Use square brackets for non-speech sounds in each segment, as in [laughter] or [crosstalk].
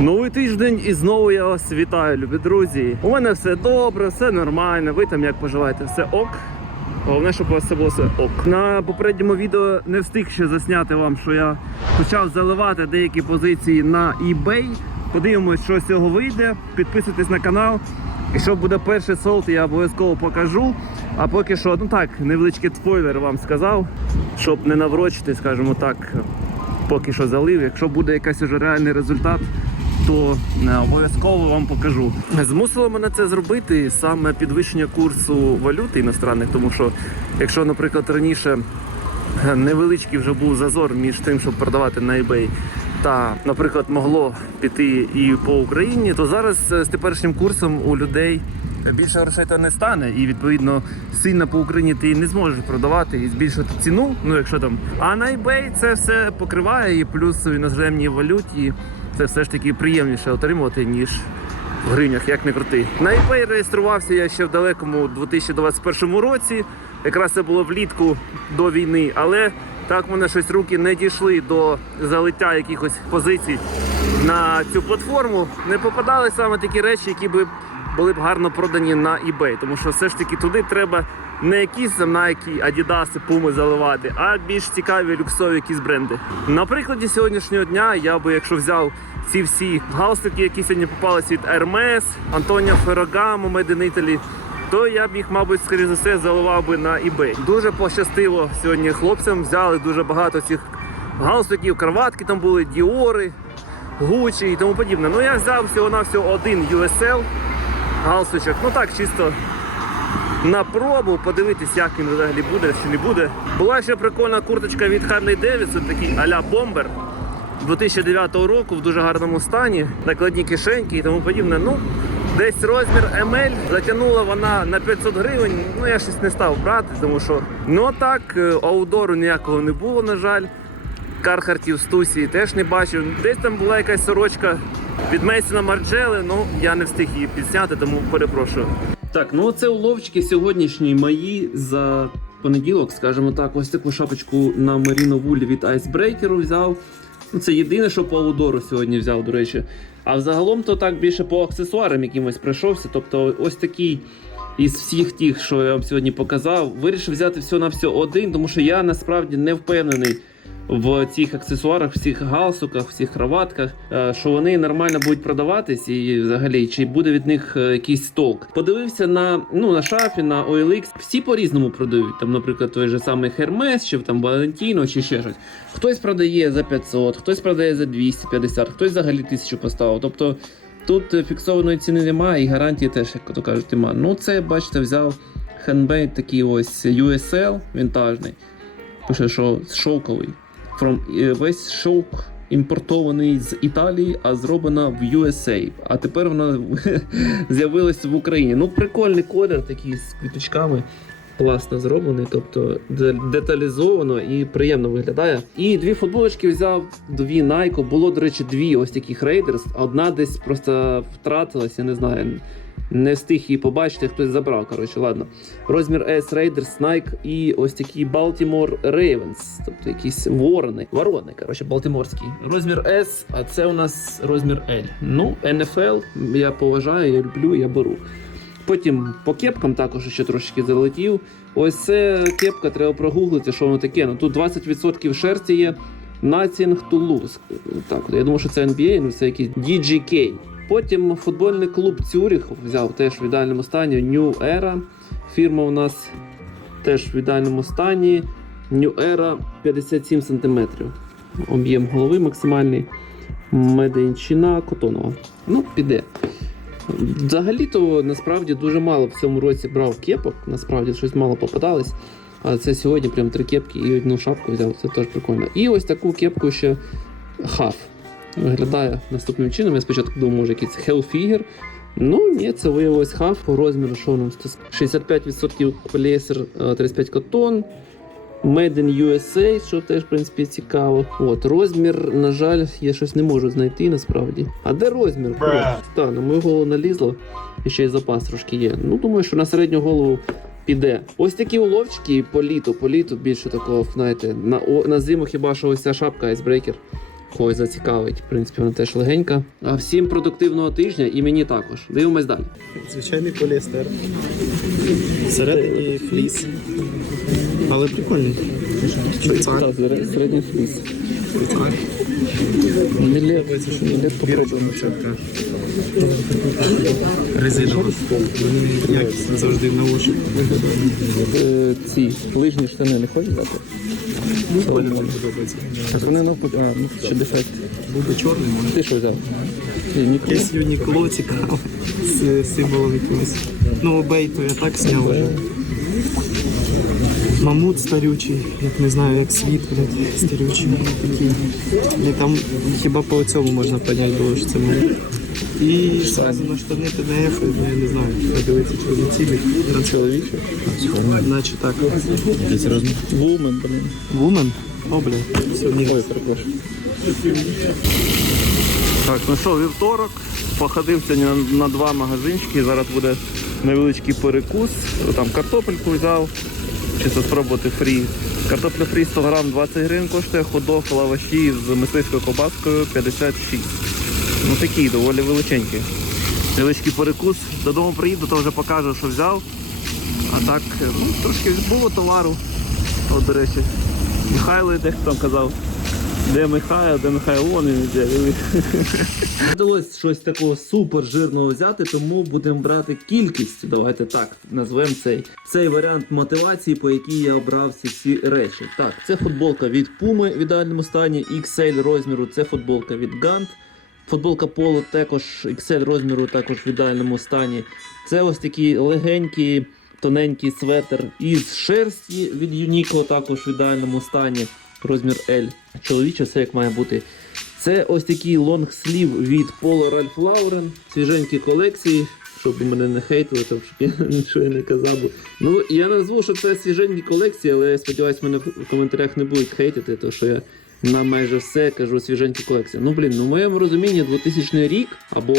Новий тиждень і знову я вас вітаю, любі друзі. У мене все добре, все нормально. Ви там як поживаєте? Все ок. Головне, щоб у вас все було все ок. На попередньому відео не встиг ще засняти вам, що я почав заливати деякі позиції на eBay. Подивимось, що з цього вийде. Підписуйтесь на канал. І що буде перший солд, я обов'язково покажу. А поки що, ну так, невеличкий спойлер вам сказав, щоб не наврочити, скажімо так, поки що залив. Якщо буде якийсь уже реальний результат, то е, обов'язково вам покажу. Змусило мене це зробити саме підвищення курсу валюти іностранних, тому що якщо, наприклад, раніше е, невеличкий вже був зазор між тим, щоб продавати на eBay, та, наприклад, могло піти і по Україні, то зараз е, з теперішнім курсом у людей більше грошей то не стане, і відповідно сильно по Україні ти не зможеш продавати і збільшити ціну. Ну якщо там. А на eBay це все покриває, і плюс в іноземній валюті це все ж таки приємніше отримувати, ніж в гривнях, як не крути. На eBay реєструвався я ще в далекому 2021 році. Якраз це було влітку до війни, але так мене щось руки не дійшли до залиття якихось позицій на цю платформу. Не попадали саме такі речі, які би були б гарно продані на eBay. Тому що все ж таки туди треба не якісь там Nike, Adidas, Puma заливати, а більш цікаві люксові якісь бренди. На прикладі сьогоднішнього дня я би, якщо взяв ці всі галстуки, які сьогодні попались від Hermes, Антоніо Ferragamo, Made in Italy, то я б їх, мабуть, скоріше за все, заливав би на eBay. Дуже пощастило сьогодні хлопцям. Взяли дуже багато цих галстуків, кроватки там були, діори, гучі і тому подібне. Ну я взяв всього на всього один USL галстучок. Ну так, чисто на пробу, подивитись, як він взагалі буде чи не буде. Була ще прикольна курточка від Harley Davidson, такий а-ля бомбер. 2009 року в дуже гарному стані, накладні кишеньки і тому подібне. Ну, десь розмір ML, затягнула вона на 500 гривень. Ну я щось не став брати, тому що ну так, е, аудору ніякого не було, на жаль. Кархартів Стусі теж не бачив. Десь там була якась сорочка від Мейсона Марджели, ну я не встиг її підсняти, тому перепрошую. Так, ну це уловчики сьогоднішні мої за понеділок, скажімо так, ось таку шапочку на Merino Wool від Icebreaker взяв. Ну, це єдине, що по аудору сьогодні взяв, до речі. А взагалом то так більше по аксесуарам якимось прийшовся. Тобто, ось такий із всіх тих, що я вам сьогодні показав, вирішив взяти все на все один, тому що я насправді не впевнений в цих аксесуарах, в цих галстуках, в цих кроватках, е, що вони нормально будуть продаватись, і взагалі чи буде від них е, якийсь толк. Подивився на ну на шафі, на OLX, всі по-різному продають. Там, наприклад, той же самий Hermes, чи там Valentino, чи ще щось. Хтось продає за 500, хтось продає за 250, хтось взагалі 1000 поставив. Тобто. Тут е, фіксованої ціни немає і гарантії теж, як то кажуть, немає. Ну, це, бачите, взяв хендмейд такий ось USL вінтажний. Пише, що шовковий. From, е, весь шовк імпортований з Італії, а зроблена в USA. А тепер вона [laughs] з'явилась в Україні. Ну, прикольний колір, такий з квіточками. Класно зроблений, тобто деталізовано і приємно виглядає. І дві футболочки взяв, дві Nike. Було, до речі, дві ось таких Raiders. Одна десь просто втратилась, я не знаю. Не встиг її побачити, хтось забрав. Коротше, ладно. Розмір S Raiders, Nike і ось такі Baltimore Ravens, тобто якісь ворони. Ворони, коротше, балтиморські. Розмір S, а це у нас розмір L. Ну, NFL я поважаю, я люблю, я беру. Потім по кепкам також ще трошки залетів. Ось це кепка, треба прогуглити, що воно таке. Ну тут 20% шерсті є. Nothing to lose. Так, я думаю, що це NBA, ну це якийсь DGK. Потім футбольний клуб Цюріх взяв теж в ідеальному стані. New Era. Фірма у нас теж в ідеальному стані. New Era 57 см. Об'єм голови максимальний. Мединчина котонова. Ну, піде. Взагалі-то насправді дуже мало в цьому році брав кепок, насправді щось мало попадалось. А це сьогодні прям три кепки і одну шапку взяв, це теж прикольно. І ось таку кепку ще хаф. Виглядає наступним чином. Я спочатку думав, може якийсь Hellfigure. Ну, ні, це виявилось хаф по розміру, що тут 65% поліестер, е, 35 котон. Made in USA, що теж, в принципі, цікаво. От, розмір, на жаль, я щось не можу знайти насправді. А де розмір? Так, на мою голову налізло, і ще й запас трошки є. Ну, думаю, що на середню голову піде. Ось такі уловчики по літу, по літу більше такого, знаєте, на, на зиму хіба що ось ця шапка Icebreaker. Когось зацікавить. В принципі, вона теж легенька. А всім продуктивного тижня і мені також. Дивимось далі. Звичайний поліестер. Всередині фліс. Але прикольний. Швейцар. Середній фліс. Швейцар. Резинова. Якісно завжди на ощупь. Е, Ці лижні штани не мені подобається. Так вони навпаки, а, ну ще дефект. Буде чорний, може. Ти що взяв? Ні, ні, Якесь юнікло цікаве з символом якимось. Ну, обей то я так вже. Мамут старючий, як не знаю, як світ, блядь, старючий. І там хіба по цьому можна поняти було, що це мамут. І зразу на штани ТНФ, ну, я не знаю, подивитися, що за цілі. На чоловічі. Наче так. Вумен, блин. Вумен? О, блядь, сьогодні. Ой, перепрошую. Так, ну що, вівторок. Походив сьогодні на, на два магазинчики. Зараз буде невеличкий перекус. Там картопельку взяв. Чисто спробувати фрі. Картопля фрі 100 грам 20 гривень коштує, ходок лаваші з мисливською кобаскою 56. Ну такі, доволі величенькі. Невеличкий перекус. Додому приїду, то вже покажу, що взяв. А так, ну, трошки було товару. От, до речі, Михайло йде, хто там казав. Де Михайло, де Михайло, не де. [laughs] Вдалося щось такого супер жирного взяти, тому будемо брати кількість. Давайте так назвемо цей. Цей варіант мотивації, по якій я обрав всі ці речі. Так, це футболка від Puma в ідеальному стані, XL розміру, це футболка від Gant. Футболка Polo також XL розміру, також в ідеальному стані. Це ось такі легенькі, тоненький светр із шерсті від Uniqlo, також в ідеальному стані. Розмір L. Чоловіче, все як має бути. Це ось такий лонгслів від Polo Ralph Lauren, свіженькі колекції. Щоб мене не хейтили, там щоб я [laughs] нічого не казав. би. Ну, я назву, що це свіженькі колекції, але я сподіваюся, мене в коментарях не будуть хейтити, тому що я на майже все кажу свіженькі колекції. Ну блін, ну моєму розумінні 2000 рік або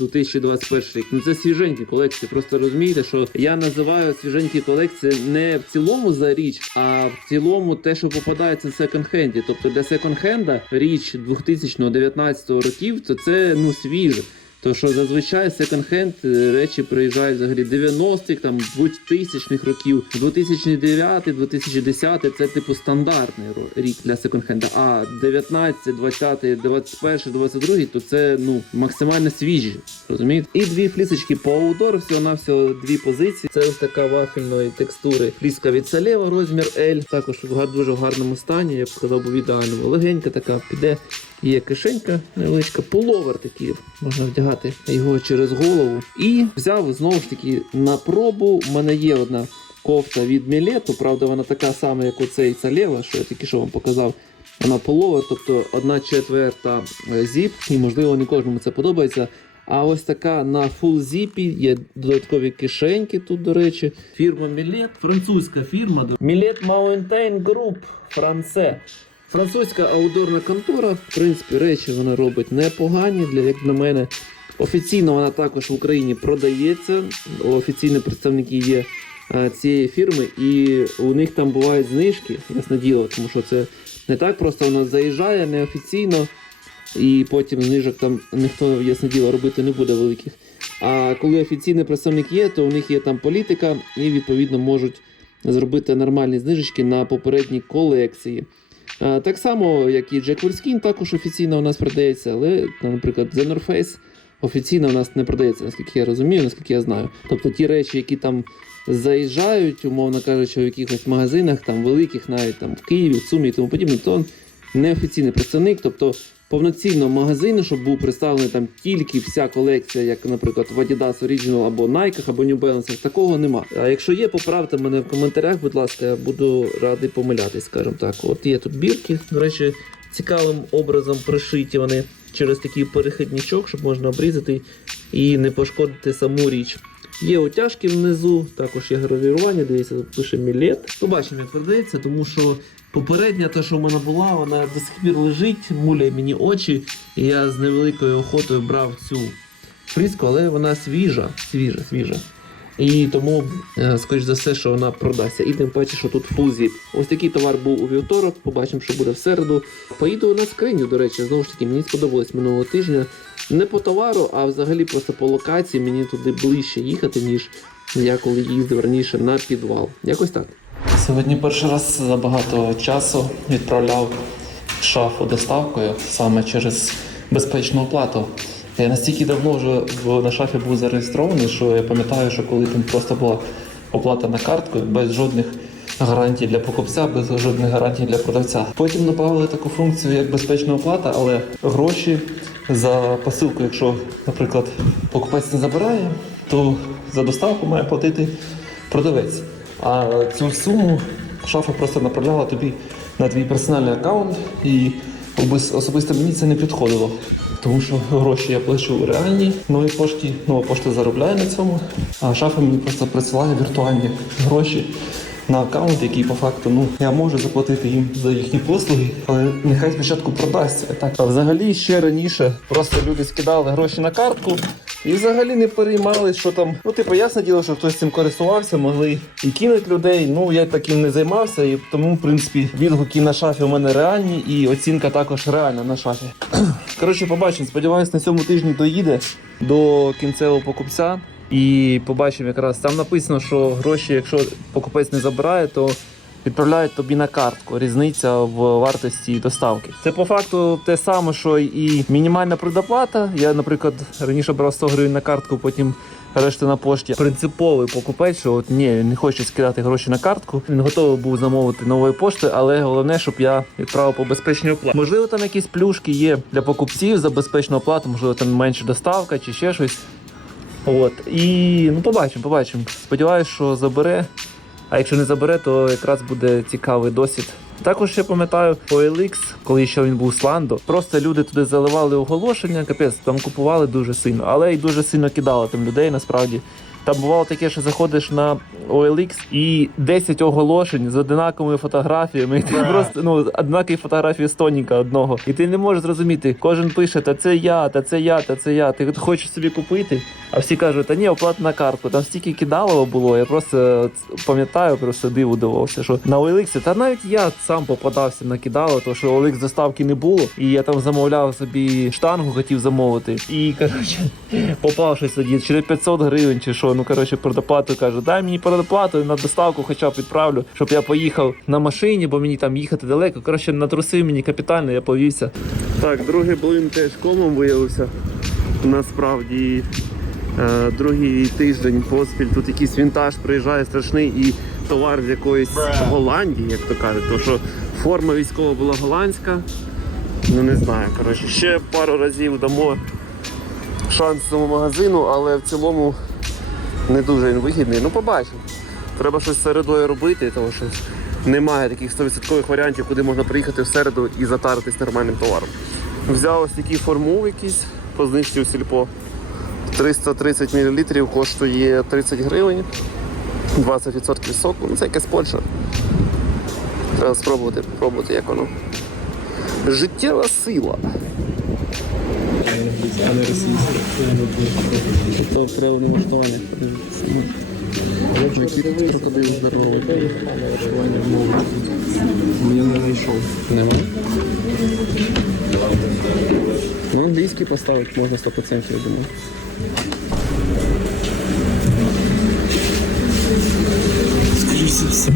2021 рік. Ну це свіженькі колекції. Просто розумієте, що я називаю свіженькі колекції не в цілому за річ, а в цілому те, що попадається в секонд-хенді. Тобто для секонд-хенда річ 2019 років, то це ну свіже. То що зазвичай секонд-хенд е, речі приїжджають взагалі 90-х, там 2000-х років, 2009, 2010 це типу стандартний рік для секонд-хенда. А 19, 20, 21, 22 то це ну максимально свіжі. Розумієте? І дві флісочки по аудору, всього на всього дві позиції. Це ось така вафельної текстури. Фліска від Салєва, розмір L, також в дуже гарному стані. Я б сказав, в ідеальному. Легенька така піде. Є кишенька невеличка, пуловер такий, можна вдягати його через голову. І взяв знову ж таки на пробу. У мене є одна кофта від Мілету, правда, вона така сама, як оцей Салєва, що я тільки що вам показав. Вона пуловер, тобто одна четверта е, зіп, і можливо не кожному це подобається. А ось така на фул зіпі є додаткові кишеньки тут, до речі. Фірма Мілет, французька фірма. Мілет Mountain Group, Франце. Французька аудорна контора, в принципі, речі вона робить непогані, для як на мене. Офіційно вона також в Україні продається. Офіційні представники є е, цієї фірми, і у них там бувають знижки, ясне діло, тому що це не так просто вона заїжджає неофіційно, і потім знижок там ніхто, ясне діло, робити не буде великих. А коли офіційний представник є, то у них є там політика, і відповідно можуть зробити нормальні знижечки на попередні колекції. Так само, як і Jack Wolfskin, також офіційно у нас продається, але, наприклад, The North Face офіційно у нас не продається, наскільки я розумію, наскільки я знаю. Тобто ті речі, які там заїжджають, умовно кажучи, в якихось магазинах, там великих, навіть там в Києві, в Сумі і тому подібне, то неофіційний представник, тобто повноцінного магазину, щоб був представлений там тільки вся колекція, як, наприклад, в Adidas Original або Nike, або New Balance, такого нема. А якщо є, поправте мене в коментарях, будь ласка, я буду радий помилятись, скажімо так. От є тут бірки, до речі, цікавим образом пришиті вони через такий перехідничок, щоб можна обрізати і не пошкодити саму річ. Є утяжки внизу, також є гравірування, дивіться, тут пише мілет. Побачимо, як продається, тому що попередня, те, що в мене була, вона до сих пір лежить, муляє мені очі, і я з невеликою охотою брав цю фріску, але вона свіжа, свіжа, свіжа. І тому, е, скоріш за все, що вона продасться. І тим паче, що тут full zip. Ось такий товар був у вівторок. Побачимо, що буде в середу. Поїду на скриню, до речі, знову ж таки, мені сподобалось минулого тижня. Не по товару, а взагалі просто по локації. Мені туди ближче їхати, ніж я коли їздив раніше на підвал. Якось так. Сьогодні перший раз за багато часу відправляв шафу доставкою саме через безпечну оплату. Я настільки давно вже на шафі був зареєстрований, що я пам'ятаю, що коли там просто була оплата на картку без жодних гарантій для покупця, без жодних гарантій для продавця. Потім додали таку функцію, як безпечна оплата, але гроші за посилку, якщо, наприклад, покупець не забирає, то за доставку має платити продавець. А цю суму шафа просто направляла тобі на твій персональний аккаунт, і особисто мені це не підходило. Тому що гроші я плачу реальні новій пошті, нова пошта заробляє на цьому, а шафа мені просто присилає віртуальні гроші на аккаунт, який по факту ну я можу заплатити їм за їхні послуги, але нехай спочатку продасться. Так а взагалі ще раніше просто люди скидали гроші на картку. І взагалі не переймали, що там. Ну, типу, ясне діло, що хтось цим користувався, могли і кинуть людей. Ну, я таким не займався, і тому, в принципі, відгуки на шафі у мене реальні, і оцінка також реальна на шафі. [clears throat] Коротше, побачимо. Сподіваюсь, на цьому тижні доїде до кінцевого покупця. І побачимо якраз там написано, що гроші, якщо покупець не забирає, то відправляють тобі на картку. Різниця в вартості доставки. Це по факту те саме, що і мінімальна предоплата. Я, наприклад, раніше брав 100 гривень на картку, потім решта на пошті. Принциповий покупець, що от ні, він не хоче скидати гроші на картку. Він готовий був замовити нової пошти, але головне, щоб я відправив по безпечній оплаті. Можливо, там якісь плюшки є для покупців за безпечну оплату, можливо, там менше доставка чи ще щось. От. І ну побачимо, побачимо. Сподіваюсь, що забере. А якщо не забере, то якраз буде цікавий досвід. Також я пам'ятаю по OLX, коли ще він був Сландо, просто люди туди заливали оголошення, капець, там купували дуже сильно, але й дуже сильно кидали там людей насправді. Там бувало таке, що заходиш на OLX і 10 оголошень з одинаковими фотографіями. І ти просто ну однакові фотографії з тоніка одного. І ти не можеш зрозуміти. Кожен пише, та це я, та це я, та це я. Ти хочеш собі купити, а всі кажуть, та ні, оплата на картку. Там стільки кидалово було. Я просто пам'ятаю, просто диву дивився, що на OLX, та навіть я сам попадався на кидало, то що OLX доставки не було, і я там замовляв собі штангу, хотів замовити. І коротше, попав щось тоді, чи 500 гривень, чи що. Ну коротше, предоплату каже, дай мені предоплату на доставку, хоча б відправлю, щоб я поїхав на машині, бо мені там їхати далеко. Коротше, натрусив мені капітально, я повівся. Так, другий блин теж комом виявився. Насправді е, другий тиждень поспіль тут якийсь вінтаж приїжджає страшний і товар з якоїсь Голландії, як то кажуть. То що форма військова була голландська. Ну не знаю. Коротше, ще пару разів дамо шанс цьому магазину, але в цілому не дуже він вигідний. Ну побачимо. Треба щось середою робити, тому що немає таких 100% варіантів, куди можна приїхати в середу і затаритись нормальним товаром. Взяв ось такий формул якийсь по знижці сільпо. 330 мл коштує 30 гривень, 20% соку. Ну це якась Польща. Треба спробувати, попробувати, як воно. Життєва сила. А не російське. То треба налаштування. Які тут крокодил здоровий. Налаштування мови. Я не знайшов. Нема. Ну, англійський поставити можна 100%, я думаю. Скоріше все.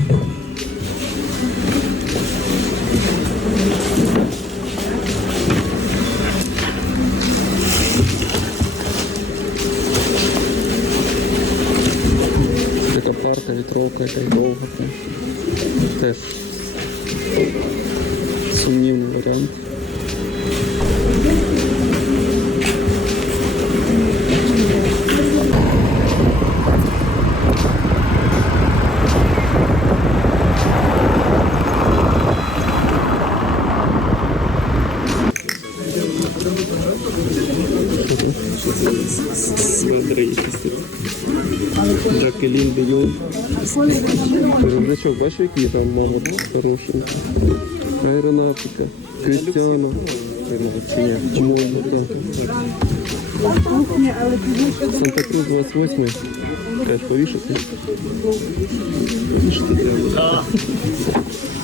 Парка, вітровка, яка довга. Теж сумнівний варіант. Жакелін Бейон. Рюкзачок, бачиш, який там номер хороший. Аеронавтика, Крістіана. Санта-Крус 28. Кажеш, повішати? Повішати треба.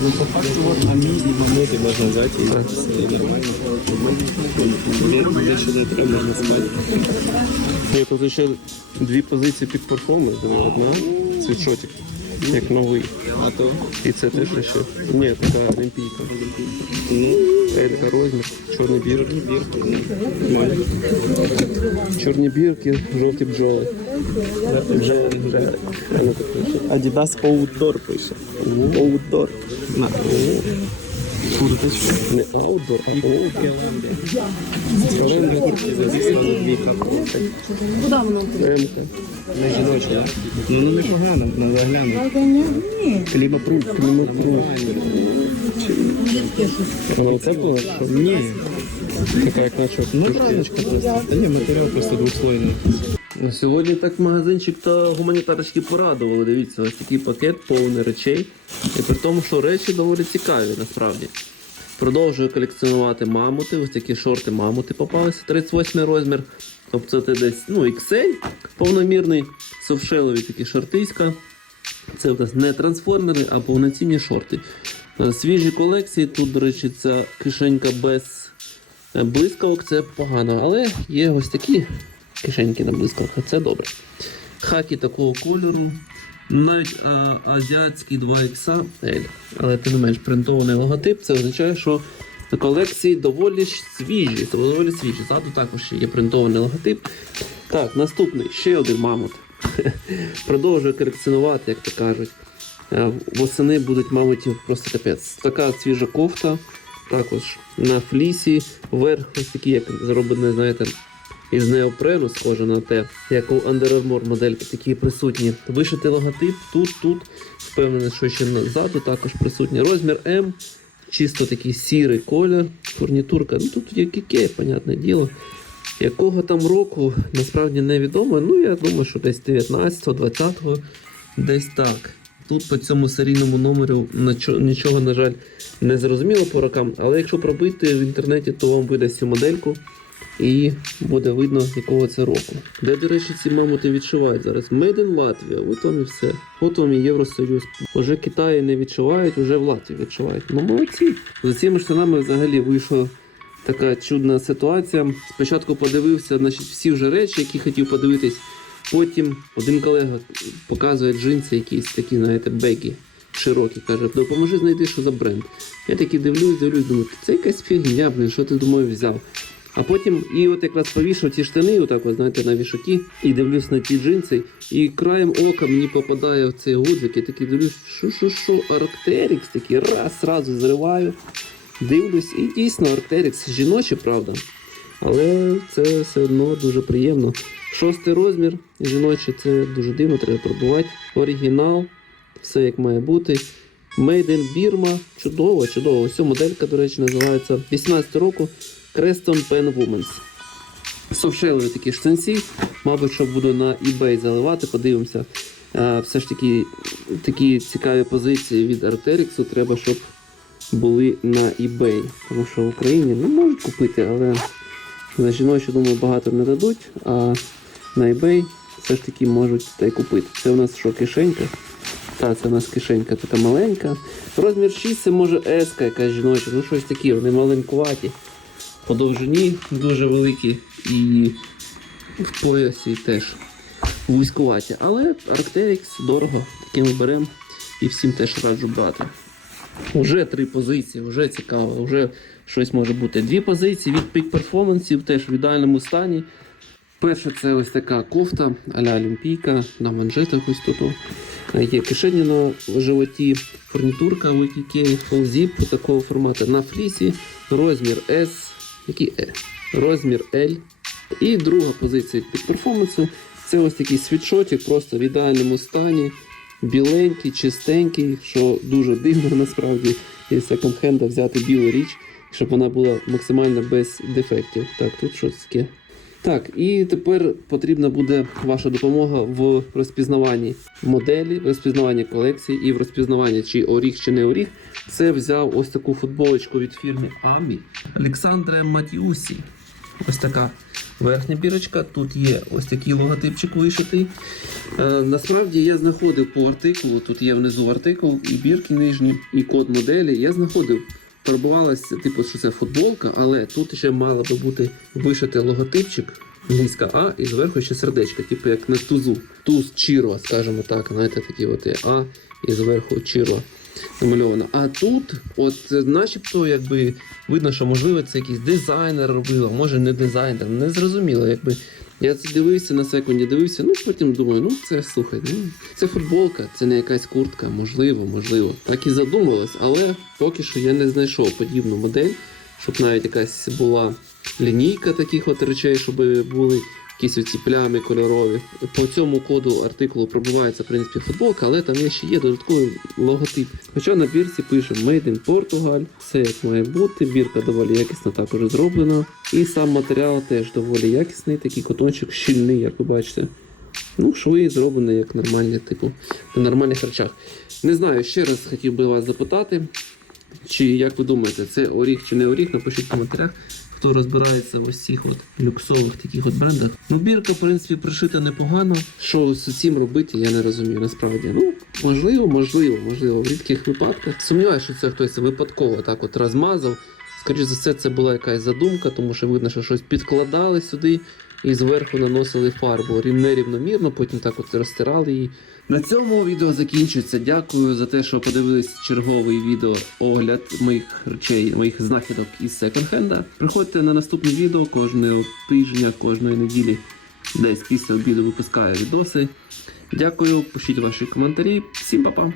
Ну, по факту, вот амі і мамути можна взяти і це нормально. Більше не треба, можна спати. Ні, тут ще дві позиції під перформанс, одна світшотик, як новий. А то І це теж ще. Ні, така олімпійка. Елька розмір, чорний бірк. Чорні бірки, жовті бджоли. Бджоли. Adidas Outdoor пише. Outdoor. На. Не аутдор, а. Календар куртки завісла на дві капоти. Емка. На жіночі, так? Ну, ну непогано, треба глянути. Клімапруф. Клімапруф. Вона оце була? Ні. Така як наче. Ну, траночка просто. Ні, матеріал просто двослойний. Ну, Сьогодні так магазинчик та гуманітарочки порадували. Дивіться, ось такий пакет повний речей. І при тому, що речі доволі цікаві насправді. Продовжую колекціонувати мамути. Ось такі шорти мамути попалися. 38 розмір. Тобто це десь ну, XL, повномірний, совшелові такі шортиська. Це у не трансформери, а повноцінні шорти. Е, Свіжі колекції. Тут, до речі, ця кишенька без е, блискавок, це погано. Але є ось такі кишеньки на блискавках, це добре. Хаки такого кольору. Навіть а, азіатський 2X, але тим не менш принтований логотип, це означає, що колекції доволі свіжі. Це доволі свіжі. Ззаду також є принтований логотип. Так, наступний ще один мамут. [laughs] Продовжую колекціонувати, як то кажуть. Е, Восени будуть мамутів просто капець. Така свіжа кофта, також на флісі, верх ось такий, як зроблений, знаєте, із неопрену, схоже на те, як у Under Armour модельки такі присутні. Вишитий логотип тут, тут. Впевнений, що ще назаду також присутній. Розмір М, чисто такий сірий колір, фурнітурка. Ну тут є кіке, понятне діло. Якого там року насправді невідомо. Ну я думаю, що десь 19-го, 20-го, десь так. Тут по цьому серійному номеру нічого, на жаль, не зрозуміло по рокам, але якщо пробити в інтернеті, то вам видасть цю модельку і буде видно, якого це року. Де, до речі, ці мамути відшивають зараз? Made in Latvia, от вам і все. От вам і Євросоюз. Уже Китаї не відшивають, уже в Латвії відшивають. Ну молодці. За цими штанами взагалі вийшла така чудна ситуація. Спочатку подивився, значить, всі вже речі, які хотів подивитись. Потім один колега показує джинси якісь такі, знаєте, бекі широкі. Каже, допоможи знайти, що за бренд. Я такий дивлюсь, дивлюсь, думаю, це якась фігня, блін, що ти думаю взяв. А потім і от якраз повішав ті штани, отак, от, знаєте, на вішаки, і дивлюсь на ті джинси, і краєм ока мені попадає в цей гудзик, я такий дивлюсь, що, що, що, Arcteryx, такий раз, зразу зриваю, дивлюсь, і дійсно Arcteryx, жіночі, правда. Але це все одно дуже приємно. Шостий розмір жіночий, це дуже дивно, треба пробувати. Оригінал, все як має бути. Made in Birma. Чудово, чудово. Ось моделька, до речі, називається 18 року Creston Pen Women's. Совшелові такі штанці. Мабуть, що буду на eBay заливати, подивимося. Все ж таки такі цікаві позиції від Arcteryx треба, щоб були на eBay. Тому що в Україні ну, можуть купити, але за жіночі, думаю, багато не дадуть, а на eBay все ж таки можуть та й купити. Це у нас що, кишенька? Так, це у нас кишенька така маленька. Розмір 6 це може S якась жіноча, ну щось таке, вони маленькуваті. По довжині дуже великі і в поясі теж вузькуваті. Але Arcteryx дорого, такі ми беремо і всім теж раджу брати. Уже три позиції, вже цікаво, вже щось може бути. Дві позиції від Peak Performance, теж в ідеальному стані. Перше це ось така кофта а-ля Олімпійка, на манжетах ось тут. Є кишені на животі, фурнітурка в IKEA, фолзіп такого формату на флісі, розмір S, який розмір L. І друга позиція під перформансу це ось такий світшотик, просто в ідеальному стані, біленький, чистенький, що дуже дивно насправді із секонд-хенда взяти білу річ, щоб вона була максимально без дефектів. Так, тут щось таке. Так, і тепер потрібна буде ваша допомога в розпізнаванні моделі, в розпізнаванні колекції і в розпізнаванні, чи оріг, чи не оріг. Це взяв ось таку футболочку від фірми Амі Олександра Матіусі. ось така верхня бірочка. Тут є ось такий логотипчик вишитий. Е, насправді я знаходив по артикулу, тут є внизу артикул, і бірки нижні, і код моделі. Я знаходив. Турбувалася, типу, що це футболка, але тут ще мало би бути вишитий логотипчик, англійська А, і зверху ще сердечко, типу як на тузу. Туз Чіро, скажімо так, знаєте, такі от А, і зверху Чіро намальовано. А тут, от начебто, якби видно, що можливо це якийсь дизайнер робив, а може не дизайнер. Не зрозуміло, якби. Я це дивився на секунді, дивився, ну потім думаю, ну це слухай, ну це футболка, це не якась куртка, можливо, можливо. Так і задумалось, але поки що я не знайшов подібну модель, щоб навіть якась була лінійка таких от речей, щоб були якісь оці плями кольорові. По цьому коду артикулу пробивається в принципі футболка, але там ще є додатковий логотип. Хоча на бірці пише Made in Portugal, все як має бути. Бірка доволі якісно також зроблена. І сам матеріал теж доволі якісний, такий котончик щільний, як ви бачите. Ну, шви зроблені як нормальні, типу, на нормальних речах. Не знаю, ще раз хотів би вас запитати, чи як ви думаєте, це оріг чи не оріг, напишіть в коментарях. Хто розбирається в ось цих от люксових таких от брендах. Ну, бірка, в принципі, пришита непогано. Що з цим робити, я не розумію насправді. Ну, можливо, можливо, можливо, в рідких випадках. Сумніваюся, що це хтось випадково так от розмазав. Скоріше за все, це була якась задумка, тому що видно, що щось підкладали сюди і зверху наносили фарбу рів- нерівномірно, потім так от розтирали її. На цьому відео закінчується. Дякую за те, що подивились черговий відео огляд моїх речей, моїх знахідок із секонд-хенда. Приходьте на наступне відео кожного тижня, кожної неділі. Десь після обіду випускаю відоси. Дякую, пишіть ваші коментарі. Всім па-па!